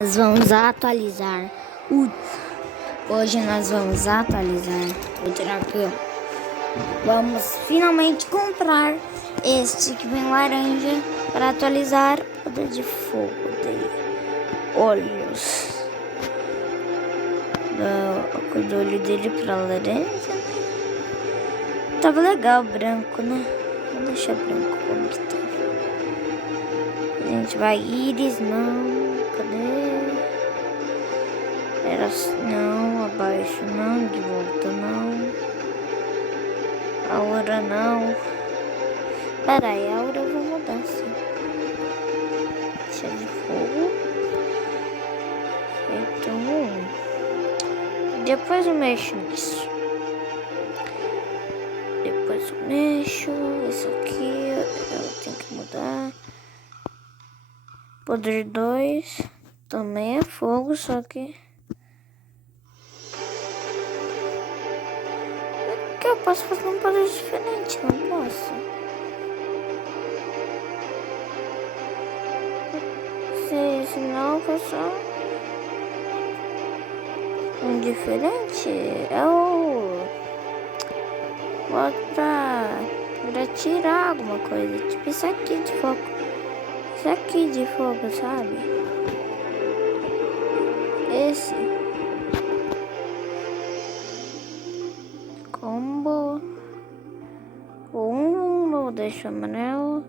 Nós vamos atualizar Hoje nós vamos atualizar o dragão. Vamos finalmente comprar este que vem laranja para atualizar o poder de fogo dele. Olhos. A cor do olho dele para laranja. Tava legal branco, né? Vou deixar branco como que tá. A gente vai íris, não. Cadê? Era não, abaixo não, de volta não. Aura não. Pera aí, a aura eu vou mudar sim. Deixa de fogo. Feito um. Depois eu mexo nisso. Depois eu mexo. Isso aqui eu tenho que mudar. Poder 2 também é fogo, só que eu posso fazer um poder diferente, não posso? Se não, eu faço um diferente. Eu vou pra tirar alguma coisa, tipo isso aqui de fogo. Isso aqui de fogo, sabe? Esse combo. Um deixa amarelo.